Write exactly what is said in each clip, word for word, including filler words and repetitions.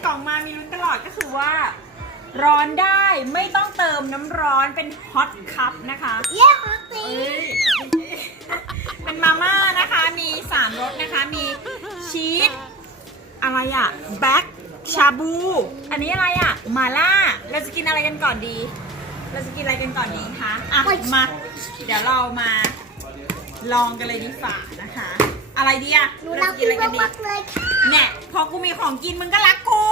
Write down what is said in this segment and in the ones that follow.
กล่องมามีลุ้นตลอดก็คือว่า ร้อนได้ไม่ต้องเติมน้ำร้อนเป็นฮอตคัพนะคะเย้ฮอตตีเป็นมาม่านะคะมีสามรสนะคะมีชีสอะไรอะแบ็คชาบูอันนี้อะไรอะมาล่าเราจะกินอะไรกันก่อนดีเราจะกินอะไรกันก่อนดีคะอ่ะมาเดี๋ยวเรามาลองกันเลยดีฝ่านะคะอะไรดีอะเราจะกินอะไรกันดีเนี่ยพอกูมีของกินมึงก็รักกู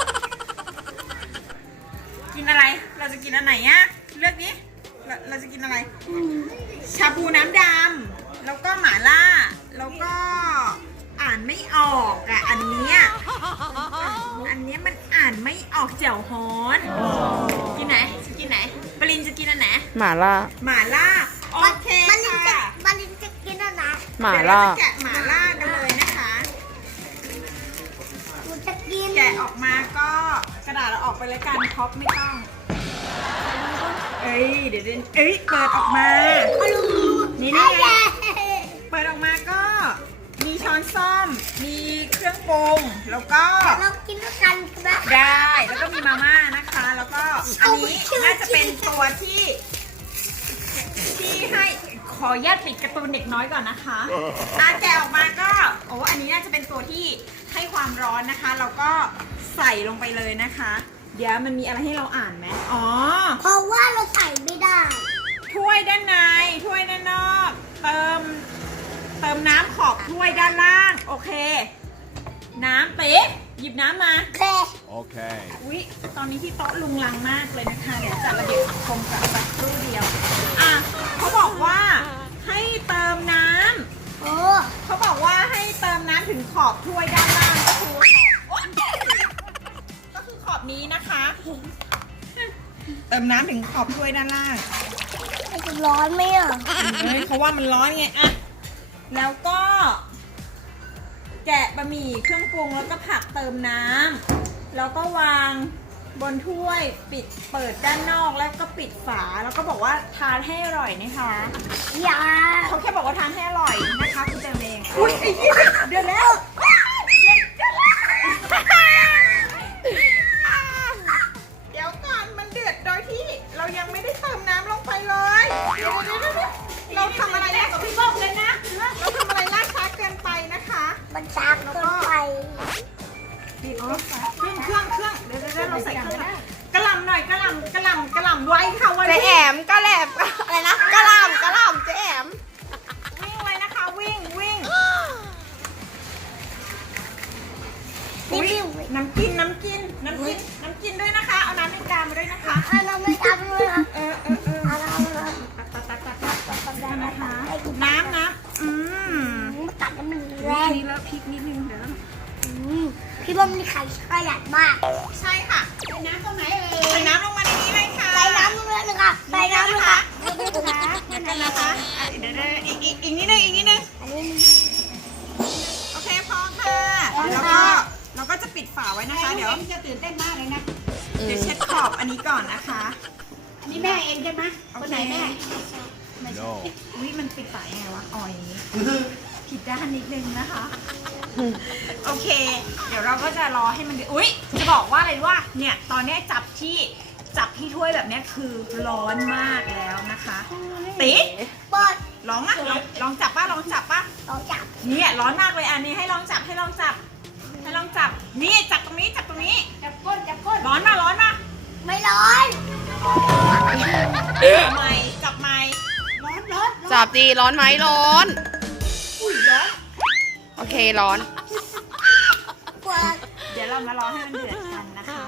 กินอะไรเราจะกินอันไหนอะเลือกนี้เราเราจะกินอะไรชาบูน้ำดำแล้วก็หม่าล่าแล้วก็อ่านไม่ออกอะอันเนี้ยอันเนี้ยมันอ่านไม่ออกเจ๋วฮ้อนกินไหนจะกินไหนปรินจะกินอันไหนหม่าล่าหม่าล่าโอเคค่ะบัลลินจะกินอะไรหม่าล่าแกะหม่าล่ากันเลยนะคะกูจะกินแกะออกมาก็กระดาษเราออกไปเลยกันท็อปไม่ต้องเอ้ยเดี๋ยวเอ้ยเปิดออกมานี่นี่ไงเปิดออกมาก็มีช้อนส้อมมีเครื่องปรุงแล้วก็เรากินด้วยกันนะได้แล้วก็มีมาม่านะคะแล้วก็อันนี้น่าจะเป็นตัวที่ที่ให้ขอแยกปิดการ์ตูนเด็กน้อยก่อนนะคะอาแกะออกมาก็โอ้อันนี้น่าจะเป็นตัวที่ให้ความร้อนนะคะแล้วก็ใส่ลงไปเลยนะคะเดี๋ยวมันมีอะไรให้เราอ่านไหมอ๋อเพราะว่าเราใส่ไม่ได้ถ้วยด้านในถ้วยด้านนอกเติมเติมน้ำขอบถ้วยด้านล่างโอเคน้ำเป๊ะหยิบน้ำมาโอเคโอเคอุ๊ยตอนนี้ที่โต๊ะลุงลังมากเลยนะคะเดี๋ยวจัดระเบียบสังคมกับสักครู่เดียวอ่ะเขาบอกว่าให้เติมน้ำโอ้เขาบอกว่าให้เติมน้ำถึงขอบถ้วยด้านล่างก็คือขอบก็คือขอบนี้นะคะเติมน้ำถึงขอบถ้วยด้านล่างจะร้อนไหมอ่ะเฮ้ยเขาว่ามันร้อนไงอะแล้วก็แกะบะหมี่เครื่องปรุงแล้วก็ผักเติมน้ำแล้วก็วางบนถ้วยปิดเปิดด้านนอกแล้วก็ปิดฝาแล้วก็บอกว่าทานให้อร่อยนะคะอย่าเขาแค่บอกว่าทานให้อร่อยนะคะคุณเจมเองอุ้ยเดือดแล้วเดี๋ยวก่อนมันเดือดโดยที่เรายังไม่ได้เติมน้ำลงไปเลยเดี๋ยวเดี๋ยวเดี๋ยวเราทำอะไรแรกกับพี่โป้งเลยนะเราทำอะไรล่าช้าเกินไปนะคะมันช้าเกินไปปิดเครื่องเครื่องเครื่องเดี๋ยวเดี๋ยวเราใส่เครื่องกระหล่ำหน่อยกระหล่ำกระหล่ำกระหล่ำไว้ค่ะวันเจ๊นี้แอมกระแหลมอะไรนะกระหล่ำกระหล่ำเจ๊แอมวิ่งเลยนะคะวิ่งวิ่งน้ำกินน้ำกินน้ำกินน้ำกินด้วยนะคะเอาน้ำในกามาด้วยนะคะเอาน้ำในกามาด้วยนะเออเออเออเอาน้ำมาตัดตัดตัดตัดตัดตัดได้นะคะน้ำนะอืมตัดน้ำมันแรงนี่แล้วพริกนิดนึงเดี๋ยวพี่บอมมีไข่ขยันมากใช่ค่ะใส่น้ำตรงไหนเอ่ยใส่น้ำลงมาในนี้เลยค่ะใส่น้ำลงมาเลยค่ะใส่น้ำเลยค่ะเดี๋ยวกันนะคะเดี๋ยวอีกอีกอีกนิดนึงอีกนิดนึงโอเคพอค่ะแล้วก็เราก็จะปิดฝาไว้นะคะเดี๋ยวจะตื่นเต้นมากเลยนะเดี๋ยวเช็ดขอบอันนี้ก่อนนะคะอันนี้แม่เองใช่ไหมคนไหนแม่ไม่ใช่อุ้ยมันปิดฝายังไงวะอ๋ออย่างนี้ผิดด้านนิดนึงนะคะโอเคเดี๋ยวเราก็จะรอให้มันอุ้ยจะบอกว่าอะไรว่าเนี่ยตอนนี้จับที่จับที่ถ้วยแบบนี้คือร้อนมากแล้วนะคะติ๊กเปิดลองอ่ะลองลองจับป่ะลองจับป่ะลองจับเนี่ยร้อนมากเลยอันนี้ให้ลองจับให้ลองจับให้ลองจับนี่จับตรงนี้จับตรงนี้จับก้นจับก้นร้อนมาร้อนมาไม่ร้อนจับไม้จับไม้ร้อนร้อนจับดีร้อนไหมร้อนอุ้ยร้อนโอเคร้อนเดี๋ยวเรามารอให้มันเดือดกันนะคะ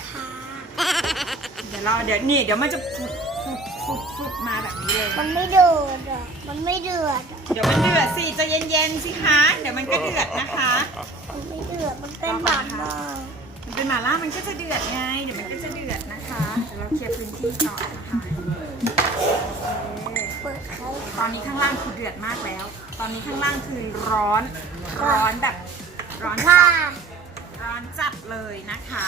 เดี๋ยวเราเดี๋ยวนี่เดี๋ยวมันจะฟุดฟุดฟุดฟุดมาแบบนี้เลยมันไม่เดือดอ่ะมันไม่เดือดเดี๋ยวมันเดือดสิจะเย็นๆสิคะเดี๋ยวมันก็เดือดนะคะมันไม่เดือดมันเป็นหม่าล่ามันเป็นหม่าล่ามันก็จะเดือดไงเดี๋ยวมันก็จะเดือดนะคะเดี๋ยวเราเคลียร์พื้นที่ก่อนนะคะเปิดใครตอนนี้ข้างล่างคือเดือดมากแล้วตอนนี้ข้างล่างคือร้อนร้อนแบบร้อนจัดร้อนจัดเลยนะคะ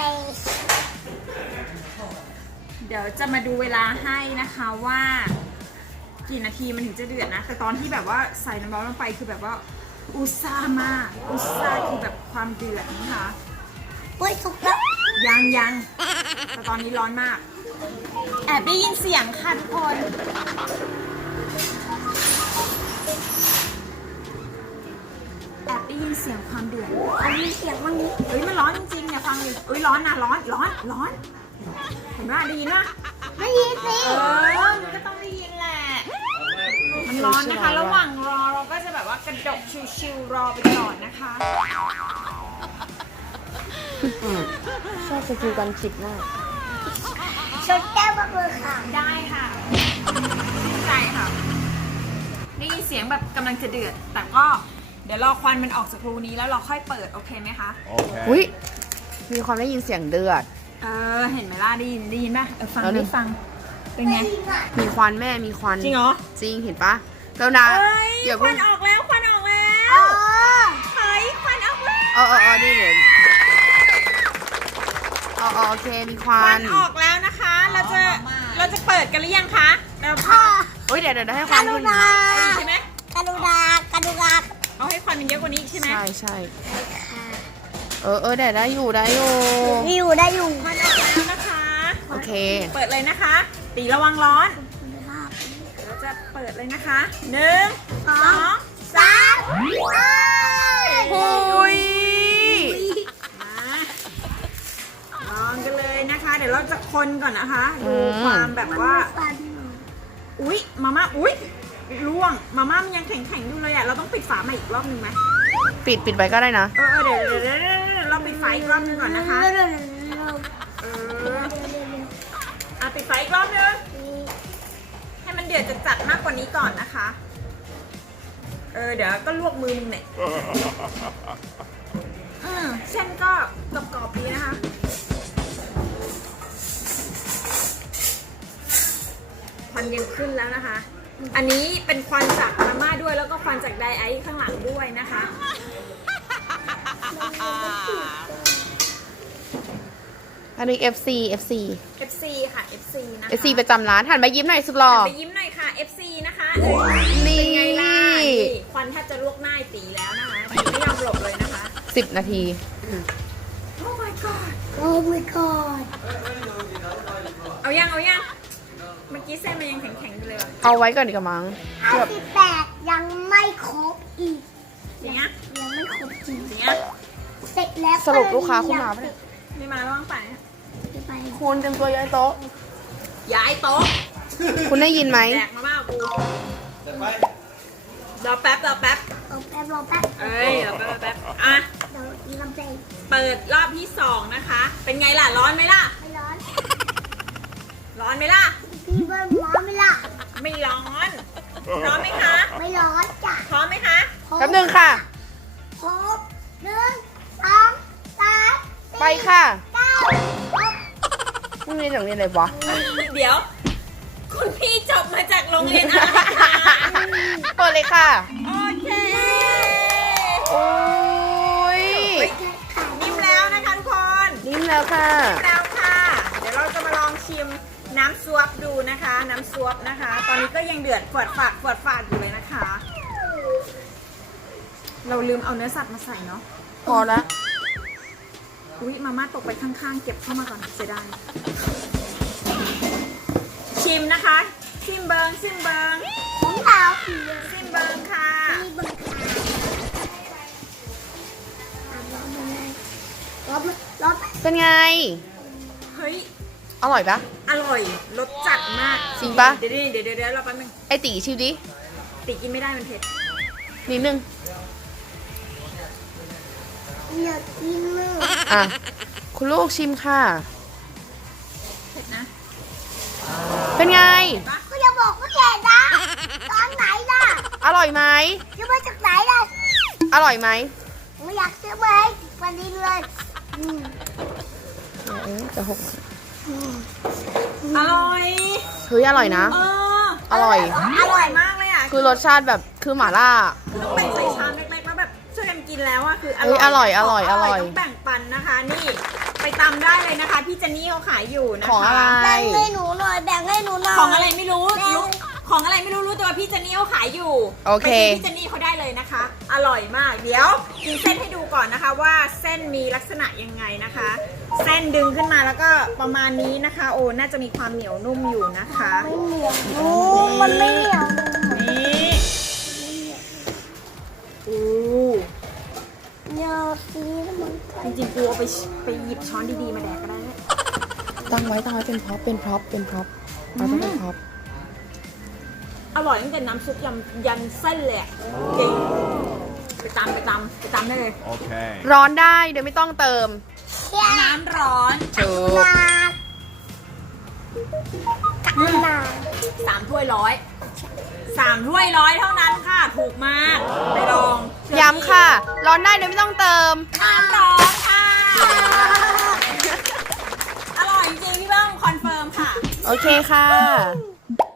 เดี๋ยวจะมาดูเวลาให้นะคะว่ากี่นาทีมันถึงจะเดือดนะแต่ตอนที่แบบว่าใส่น้ำร้อนลงไปคือแบบว่าอุซ่ามากอุซ่าคือแบบความเดือดนะคะเฮ้ยสุกแล้วยังยังแต่ตอนนี้ร้อนมาก แอบได้ยินเสียงค่ะทุกคนแอบได้ยินเสียงความเดือดอันนี้เสียงมันนี้เฮ้ยมันร้อนจริงๆเนี่ยฟังดิเฮ้ยร้อนนะร้อนร้อนร้อนเห็นไหมได้ยินนะไม่ยินสิเออมันก็ต้องได้ยินแหละ มันร้อนนะคะ ระหว่างรอเราก็จะแบบว่ากระดกชิวๆรอไปก่อนนะคะชอบสกิลกันจิบหน้าชนแก้วมาเลยค่ะได้ค่ะชื่นใจค่ะ ได้ยินเสียงแบบกำลังจะเดือด แต่ก็เดี๋ยวรอควันมันออกจากรูนี้แล้วเราค่อยเปิดโอเคไหมคะอุ้ยมีความได้ยินเสียงเดือดเออเห็นไหมล่ะได้ยินได้ยินป่ะเออฟังแล้วดิได้ฟัง เป็นไงมีควันแม่มีควันจริงเหรอจริงเห็นปะแล้วนะเอ้ยเดี๋ยวคเพิ่วังนออกแล้วควันออกแล้วอ๋อเฮ้ยควันออกแล้วเออเออเออนี่เดี๋ยวเออเออโอเคมีควัควัน นออกแล้วนะคะ เราจะเราจะเปิดกันหรือยังคะเราพอเฮ้ยเดี๋ยวเดี๋ยวให้คกวันรุขึ้นณาเอาอีกใช่ไหมกรุณากรุณาเอาให้ควันมันเยอะกว่านี้อีกใช่ไหมใช่ใช่เออเออได้ได้อยู่ได้อยู่ได้อยู่ได้อยู่ควันออกแล้วนะคะโอเคเปิดเลยนะคะ ตีระวังร้อน เราจะเปิดเลยนะคะหนึ่งสองสามโอ้ยมาลองกันเลยนะคะ เดี๋ยวเราจะคนก่อนนะคะ ดูความแบบว่า อุ๊ย มาม่า อุ๊ยร่วง มาม่ามันยังแข็งๆอยู่เลยอ่ะ เราต้องปิดฝาใหม่อีกรอบหนึ่งไหมปิดปิดไปก็ได้นะเออเออเดี๋ยวเดี๋ยวเดี๋ยวเดี๋ยวเราปิดฝาอีกรอบหนึงก่อนนะคะ เอออ่ะปิดฝาอีกรอบหนึงให้มันเดือดจัดๆมากกว่านี้ก่อนนะคะ เออ เดี๋ยวก็ลวกมือมึงเนี่ยอืมเส้นก็กรอบๆดีนะคะ ควันยังขึ้นแล้วนะคะ อันนี้เป็นควันจากมาม่าด้วยแล้วก็ควันจากไดไอซ์ข้างหลังด้วยนะคะอันนี้ เอฟ ซี เอฟ ซีเอฟ ซี ค่ะ เอฟ ซี นะคะเอฟ ซี ประจำร้านหันไปยิ้มหน่อยสุดหล่อหันไปยิ้มหน่อยค่ะ เอฟ ซี นะคะเอ้ยนี่เป็นไงล่ะนี่ควันแทบจะลวกหน้าไอ้ตีแล้วนะคะตีไม่ยอมหลบเลยนะคะสิบนาทีโอ้ my god โอ้ my god เอายังเอายังเมื่อกี้เส้นมันยังแข็งๆอยู่เลยว่ะเอาไว้ก่อนดีกว่ามั้งห้าแบบสิบแปดยังไม่ครบอีกอย่างเงี้ยยังไม่ครบจริงอย่างเงี้ยเสร็จแล้วสรุปลูกค้าคุณมาปะเนี่ยไม่มาแล้วว่างไปนะไปคุณเต็มตัวย้ายโต๊ะย้ายโต๊ะคุณได้ยินไหมแดกมาม่ากูรอแป๊บรอแป๊บรอแป๊บรอแป๊บเอ้ยรอแป๊บรอแป๊บอ่ะเดี๋ยวกินน้ำใจเปิดรอบที่สองนะคะ เป็นไงล่ะ ร้อนไหมล่ะไม่ร้อนร้อนไหมล่ะพี่เบิ้ลร้อนไหมล่ะไม่ร้อน พร้อมไหมคะไม่ร้อนจ้ะพร้อมไหมคะแป๊บนึงค่ะครบหนึ่งสองสามสี่ไปค่ะเก้าครบไม่มีจากเรียนเลยวะเดี๋ยว คุณพี่จบมาจากโรงเรียนอะไรคะเปิดเลยค่ะโอเคโอ้ยนิ่มแล้วนะคะทุกคนนิ่มแล้วค่ะแล้วค่ะ เดี๋ยวเราจะมาลองชิมน้ำซุปดูนะคะ น้ำซุปนะคะ ตอนนี้ก็ยังเดือดฝาดฝาดฝาดฝาดอยู่เลยนะคะ เราลืมเอาเนื้อสัตว์มาใส่เนาะพอแล้วอุ๊ยมาม่าตกไปข้างๆ เก็บเข้ามาก่อนเสียดายชิมนะคะ ชิมเบิงชิมเบิงผมขาวผีชิมเบิงค่ะมีเบิร์ดร้อนไหมร้อนไหมเป็นไงเฮ้ยอร่อยปะอร่อย รสจัดมากจริงปะเดี๋ยวเดี๋ยวเดี๋ยวเดี๋ยวเราแป๊บนึงไอตีชิวดิติกินไม่ได้มันเผ็ดนิดนึงอยากกินมากอ่ะ คุณลูกชิมค่ะเผ็ดนะเป็นไงปะก็อย่าบอกว่าแก่นะตอนไหนล่ะอร่อยไหมซื้อมาจากไหนล่ะอร่อยไหมไม่อยากซื้อมาให้วันนี้เลยอืมเอ๊ะจะหกอร่อยเฮ้ยอร่อยนะเอออร่อยอร่อยมากเลยอ่ะคือรสชาติแบบคือหม่าล่าต้องแบ่งใส่ชามเล็กๆแล้วแบบช่วยกันกินแล้วอ่ะคืออเฮ้ร่อยยอร่อยอร่อยอร่อยต้องแบ่งปันนะคะ นี่ไปตำได้เลยนะคะ พี่เจนนี่เขาขายอยู่นะคะของอะไรแบ่งให้หนูหน่อยแบ่งให้หนูหน่อยของอะไรไม่รู้แบ่งรู้ของอะไรไม่รู้รู้แต่ว่าพี่เจนนี่เขาขายอยู่โอเคไปซื้อพี่เจนนี่เขาได้เลยเลยนะคะ อร่อยมาก เดี๋ยวกินเส้นให้ดูก่อนนะคะว่าเส้นมีลักษณะยังไงนะคะ เส้นดึงขึ้นมาแล้วก็ประมาณนี้นะคะ โอ้น่าจะมีความเหนียวนุ่มอยู่นะคะไม่เหนียวนุ่มมันไม่เหนียวนุ่มนี่โอ้เนื้อซีมันไก่จริงๆกูเอาไปไปหยิบช้อนดีๆมาแดกก็ได้นะตั้งไว้ตั้งไว้เป็นพร็อพเป็นพร็อพเป็นพร็อพเราต้องเป็นพร็อพอร่อยตั้งแต่น้ำซุปยันยันเส้นเลยอะจริงไปตำไปตำไปตำได้เลย Okay. ร้อนได้โดยไม่ต้องเติมน้ำร้อนถูกนาตักนาสามถ้วยร้อยสามถ้วยร้อยเท่านั้นค่ะ ถูกมากไปลองเชื่อย้ำค่ะ ร้อนได้โดยไม่ต้องเติมน้ำร้อนค่ะ อร่อยจริงๆพี่เบิ้มคอนเฟิร์มค่ะโอเคค่ะ